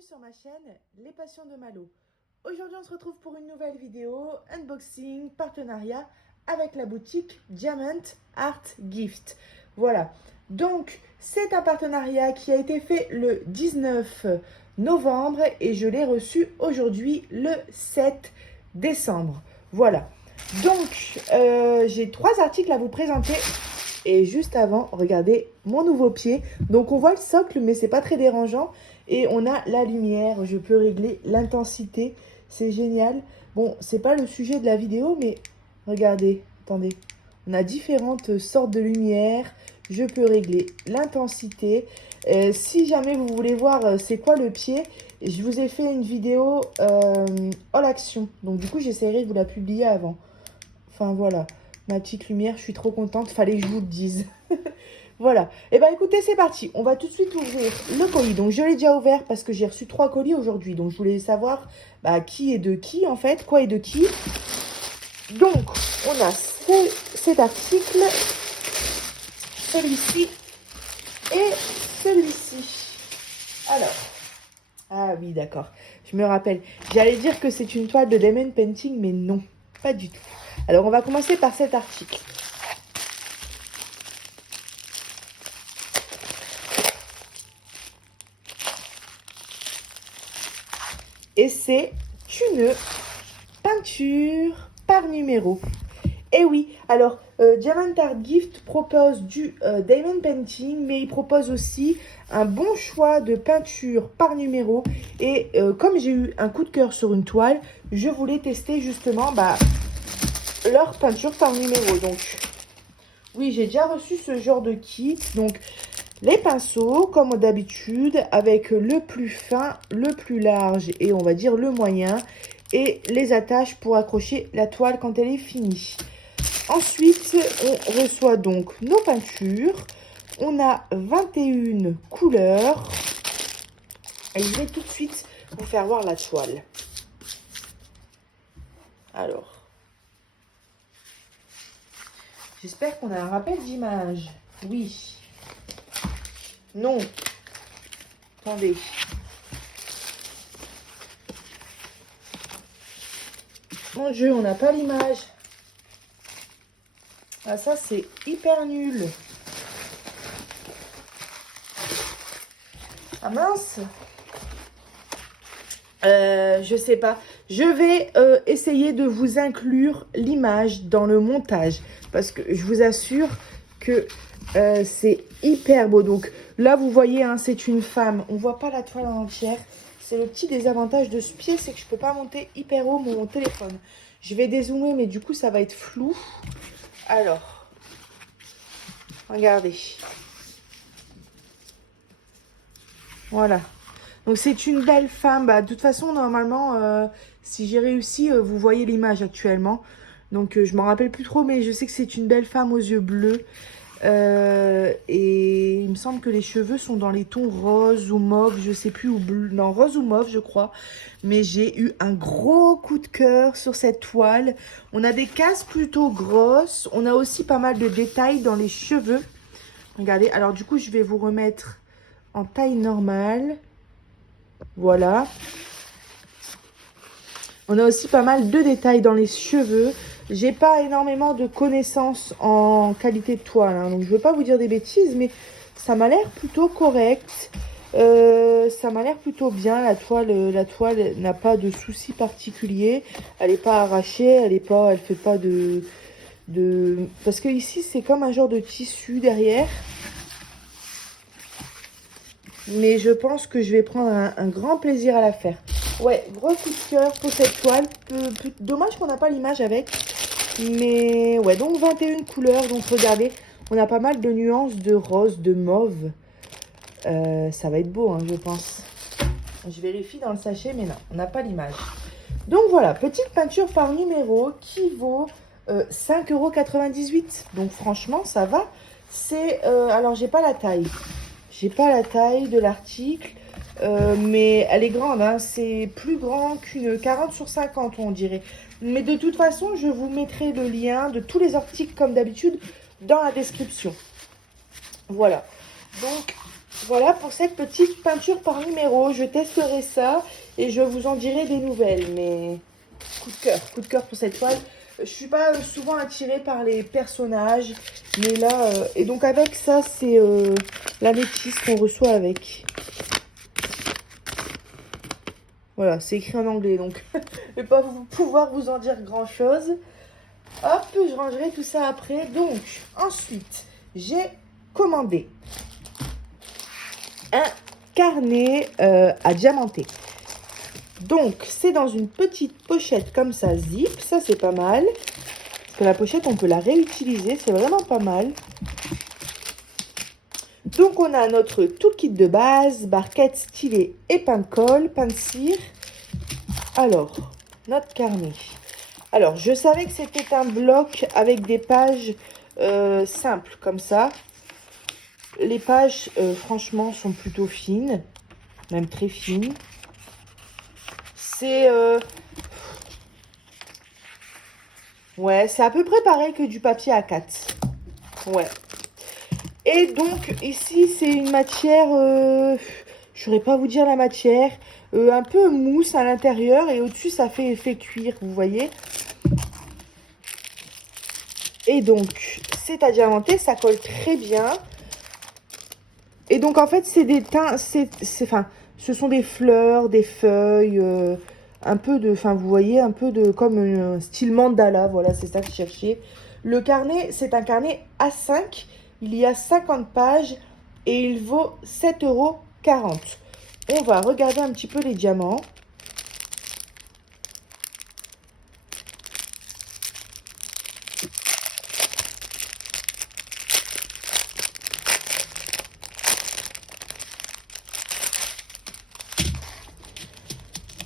bienvenue sur ma chaîne Les Passions de Malo. Aujourd'hui on se retrouve pour une nouvelle vidéo, unboxing, partenariat avec la boutique Diamond Art Gift. Voilà, donc c'est un partenariat qui a été fait le 19 novembre et je l'ai reçu aujourd'hui le 7 décembre. Voilà, donc j'ai 3 articles à vous présenter. Et juste avant, regardez mon nouveau pied. Donc on voit le socle, mais c'est pas très dérangeant. Et on a la lumière. Je peux régler l'intensité. C'est génial. Bon, c'est pas le sujet de la vidéo, mais regardez, attendez. On a différentes sortes de lumière. Je peux régler l'intensité. Si jamais vous voulez voir c'est quoi le pied, je vous ai fait une vidéo all action. Donc du coup, j'essaierai de vous la publier avant. Enfin voilà. Ma petite lumière, je suis trop contente, fallait que je vous le dise. Voilà, et bien écoutez, c'est parti. On va tout de suite ouvrir le colis. Donc je l'ai déjà ouvert parce que j'ai reçu 3 colis aujourd'hui. Donc je voulais savoir qui est de qui en fait, quoi est de qui. Donc on a cet article, celui-ci et celui-ci. Alors, ah oui d'accord, je me rappelle. J'allais dire que c'est une toile de Diamond Painting, mais non, pas du tout. Alors, on va commencer par cet article. Et c'est une peinture par numéro. Et oui, alors, Diamond Art Gift propose du Diamond Painting, mais il propose aussi un bon choix de peinture par numéro. Et comme j'ai eu un coup de cœur sur une toile, je voulais tester justement leur peinture par numéro. Donc oui, j'ai déjà reçu ce genre de kit. Donc les pinceaux comme d'habitude avec le plus fin, le plus large et on va dire le moyen, et les attaches pour accrocher la toile quand elle est finie. Ensuite on reçoit donc nos peintures. On a 21 couleurs et je vais tout de suite vous faire voir la toile. Alors, j'espère qu'on a un rappel d'image. Oui. Non. Attendez. Mon Dieu, on n'a pas l'image. Ah, ça, c'est hyper nul. Ah mince. Je sais pas. Je vais essayer de vous inclure l'image dans le montage. Parce que je vous assure que c'est hyper beau. Donc là, vous voyez, hein, c'est une femme. On voit pas la toile en entière. C'est le petit désavantage de ce pied, c'est que je peux pas monter hyper haut mon téléphone. Je vais dézoomer, mais du coup, ça va être flou. Alors, regardez. Voilà. Donc, c'est une belle femme. De toute façon, normalement, si j'ai réussi, vous voyez l'image actuellement. Donc, je m'en rappelle plus trop, mais je sais que c'est une belle femme aux yeux bleus. Et il me semble que les cheveux sont dans les tons rose ou mauve, je sais plus, ou bleu. Non, rose ou mauve, je crois. Mais j'ai eu un gros coup de cœur sur cette toile. On a des cases plutôt grosses. On a aussi pas mal de détails dans les cheveux. Regardez, alors du coup, je vais vous remettre en taille normale. Voilà. On a aussi pas mal de détails dans les cheveux. J'ai pas énormément de connaissances en qualité de toile, hein, donc je veux pas vous dire des bêtises, mais ça m'a l'air plutôt correct. Ça m'a l'air plutôt bien. La toile n'a pas de soucis particuliers. Elle n'est pas arrachée, elle fait pas de... Parce que ici, c'est comme un genre de tissu derrière. Mais je pense que je vais prendre un grand plaisir à la faire. Ouais, gros coup de cœur pour cette toile. Dommage qu'on n'a pas l'image avec. Mais ouais, donc 21 couleurs. Donc regardez, on a pas mal de nuances de rose, de mauve. Ça va être beau, hein, je pense. Je vérifie dans le sachet, mais non, on n'a pas l'image. Donc voilà, petite peinture par numéro qui vaut 5,98 €. Donc franchement, ça va. C'est alors, j'ai pas la taille. J'ai pas la taille de l'article. Mais elle est grande, hein. C'est plus grand qu'une 40 sur 50, on dirait. Mais de toute façon, je vous mettrai le lien de tous les articles, comme d'habitude, dans la description. Voilà. Donc, voilà pour cette petite peinture par numéro. Je testerai ça et je vous en dirai des nouvelles. Mais coup de cœur pour cette toile. Je suis pas souvent attirée par les personnages, mais là, et donc avec ça, c'est la notice qu'on reçoit avec. Voilà, c'est écrit en anglais, donc je vais pas pouvoir vous en dire grand chose. Hop, je rangerai tout ça après. Donc, ensuite, j'ai commandé un carnet à diamanter. Donc, c'est dans une petite pochette comme ça, zip. Ça, c'est pas mal. Parce que la pochette, on peut la réutiliser. C'est vraiment pas mal. Donc, on a notre tout kit de base, barquette, stylet et pain de colle, pain de cire. Alors, notre carnet. Alors, je savais que c'était un bloc avec des pages simples, comme ça. Les pages, franchement, sont plutôt fines. Même très fines. C'est... ouais, c'est à peu près pareil que du papier A4. Ouais. Et donc, ici, c'est une matière... je ne saurais pas vous dire la matière. Un peu mousse à l'intérieur. Et au-dessus, ça fait effet cuir, vous voyez. Et donc, c'est à diamanter. Ça colle très bien. Et donc, en fait, c'est des teints... enfin, ce sont des fleurs, des feuilles... un peu de... Enfin, vous voyez, un peu de... Comme un style mandala. Voilà, c'est ça que je cherchais. Le carnet, c'est un carnet A5. Il y a 50 pages et il vaut 7,40 €. On va regarder un petit peu les diamants.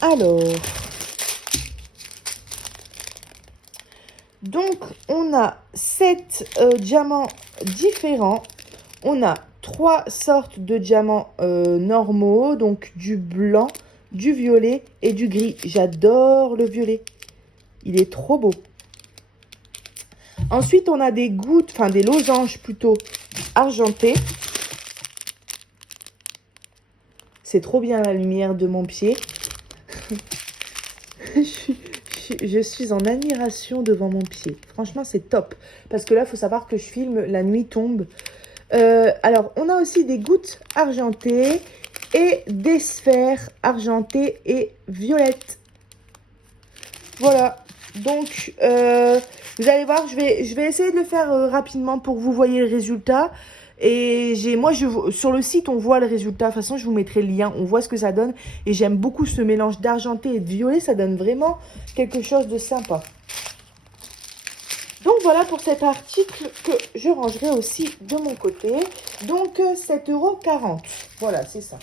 Alors, donc on a 7 diamants différents. On a 3 sortes de diamants normaux, donc du blanc, du violet et du gris. J'adore le violet. Il est trop beau. Ensuite, on a des gouttes, enfin des losanges plutôt argentés. C'est trop bien la lumière de mon pied. Je suis en admiration devant mon pied. Franchement, c'est top. Parce que là, il faut savoir que je filme, la nuit tombe. Alors, on a aussi des gouttes argentées et des sphères argentées et violettes. Voilà. Donc, vous allez voir, je vais essayer de le faire rapidement pour que vous voyez le résultat. Et sur le site, on voit le résultat. De toute façon, je vous mettrai le lien. On voit ce que ça donne. Et j'aime beaucoup ce mélange d'argenté et de violet. Ça donne vraiment quelque chose de sympa. Donc, voilà pour cet article que je rangerai aussi de mon côté. Donc, 7,40 €. Voilà, c'est ça.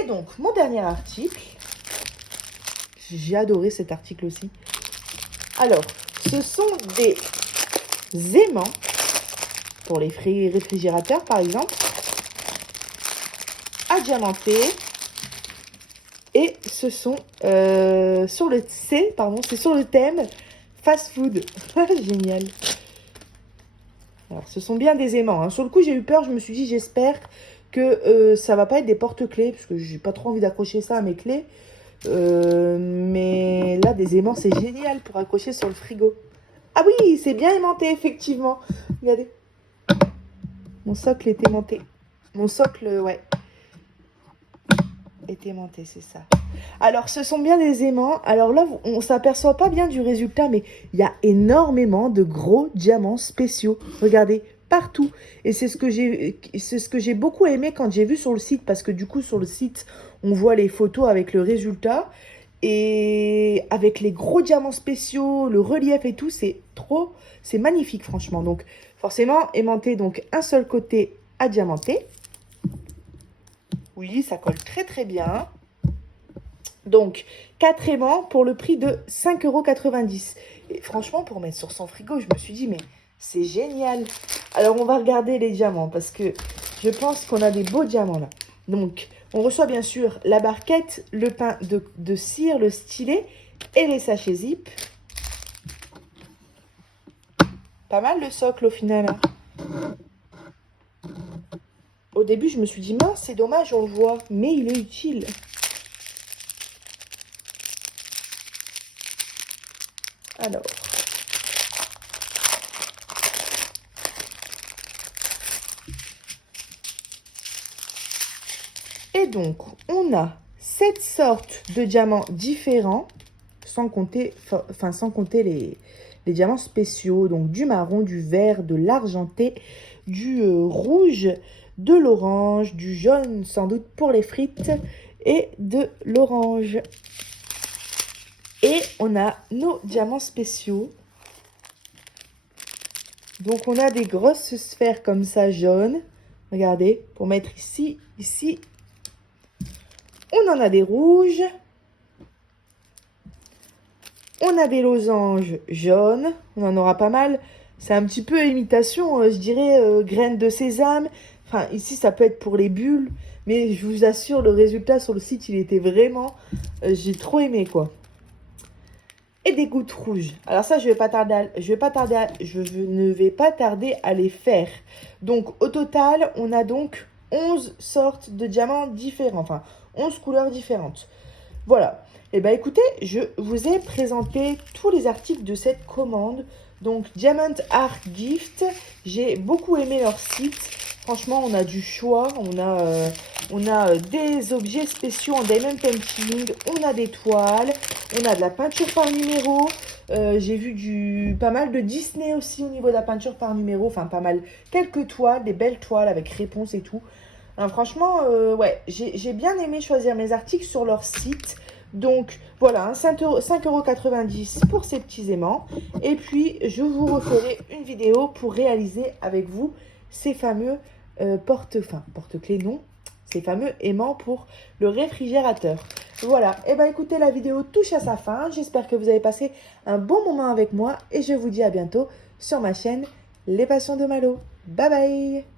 Et donc, mon dernier article. J'ai adoré cet article aussi. Alors, ce sont des aimants pour les réfrigérateurs, par exemple, à diamanter. Et ce sont c'est sur le thème fast food. Génial. Alors, ce sont bien des aimants. Hein. Sur le coup, j'ai eu peur. Je me suis dit, j'espère que ça va pas être des porte-clés, parce que j'ai pas trop envie d'accrocher ça à mes clés. Mais là, des aimants, c'est génial pour accrocher sur le frigo. Ah oui, c'est bien aimanté, effectivement. Regardez. Mon socle est aimanté. Mon socle, ouais, est aimanté, c'est ça. Alors, ce sont bien des aimants. Alors là, on s'aperçoit pas bien du résultat, mais il y a énormément de gros diamants spéciaux. Regardez, partout. Et c'est ce que j'ai beaucoup aimé quand j'ai vu sur le site, parce que du coup, sur le site, on voit les photos avec le résultat. Et avec les gros diamants spéciaux, le relief et tout, c'est magnifique franchement. Donc forcément, aimanté, donc un seul côté à diamanter. Oui, ça colle très très bien. Donc 4 aimants pour le prix de 5,90 €. Et franchement, pour mettre sur son frigo, je me suis dit, mais c'est génial. Alors on va regarder les diamants parce que je pense qu'on a des beaux diamants là. Donc, on reçoit bien sûr la barquette, le pain de cire, le stylet et les sachets zip. Pas mal le socle au final. Hein. Au début, je me suis dit, mince, c'est dommage, on le voit, mais il est utile. Alors. Et donc, on a 7 sortes de diamants différents, sans compter les diamants spéciaux. Donc, du marron, du vert, de l'argenté, du rouge, de l'orange, du jaune, sans doute pour les frites, et de l'orange. Et on a nos diamants spéciaux. Donc, on a des grosses sphères comme ça, jaunes. Regardez, pour mettre ici, ici. On en a des rouges. On a des losanges jaunes. On en aura pas mal. C'est un petit peu imitation, je dirais, graines de sésame. Enfin, ici, ça peut être pour les bulles. Mais je vous assure, le résultat sur le site, il était vraiment... j'ai trop aimé, quoi. Et des gouttes rouges. Alors ça, je ne vais pas tarder à les faire. Donc, au total, on a donc 11 sortes de diamants différents. Enfin, 11 couleurs différentes. Voilà. Et bien, écoutez, je vous ai présenté tous les articles de cette commande. Donc, Diamant Art Gift. J'ai beaucoup aimé leur site. Franchement, on a du choix. On a des objets spéciaux en diamond painting. On a des toiles. On a de la peinture par numéro. J'ai vu pas mal de Disney aussi au niveau de la peinture par numéro. Enfin, pas mal. Quelques toiles, des belles toiles avec réponse et tout. Alors, franchement, ouais, j'ai bien aimé choisir mes articles sur leur site. Donc, voilà, 5,90 € pour ces petits aimants. Et puis, je vous referai une vidéo pour réaliser avec vous ces fameux porte-clés, non, ces fameux aimants pour le réfrigérateur. Voilà, et bien écoutez, la vidéo touche à sa fin. J'espère que vous avez passé un bon moment avec moi et je vous dis à bientôt sur ma chaîne Les Passions de Malo. Bye bye!